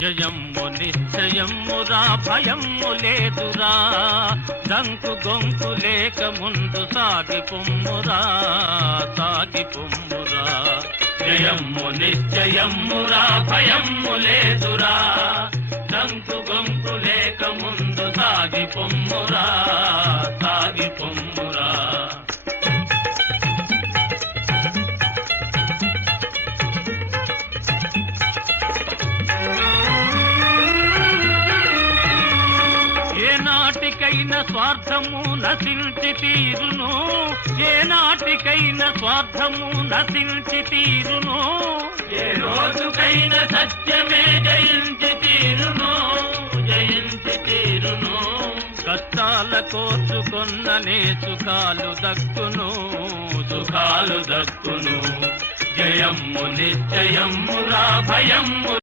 జయమ్ము నిశ్చయమ్మురా భయమ్ము లేదురా దంకు గొంకు లేక ముందు సాగి పొమ్మురా జయమ్ము నిశ్చయమ్మురా భయమ్ము లేదురా దంకు గొంకు లేక ముందు సాగి పొమ్మురా ఏనాటికైనా స్వార్థము నశించి తీరును ఏనాటికైనా స్వార్థము నశించి తీరును ఏ రోజుకైనా సత్యమే జయించి తీరును కష్టాల కోర్చుకొన్ననే సుఖాలు దక్కును జయమ్ము నిశ్చయమ్మురా భయమ్ము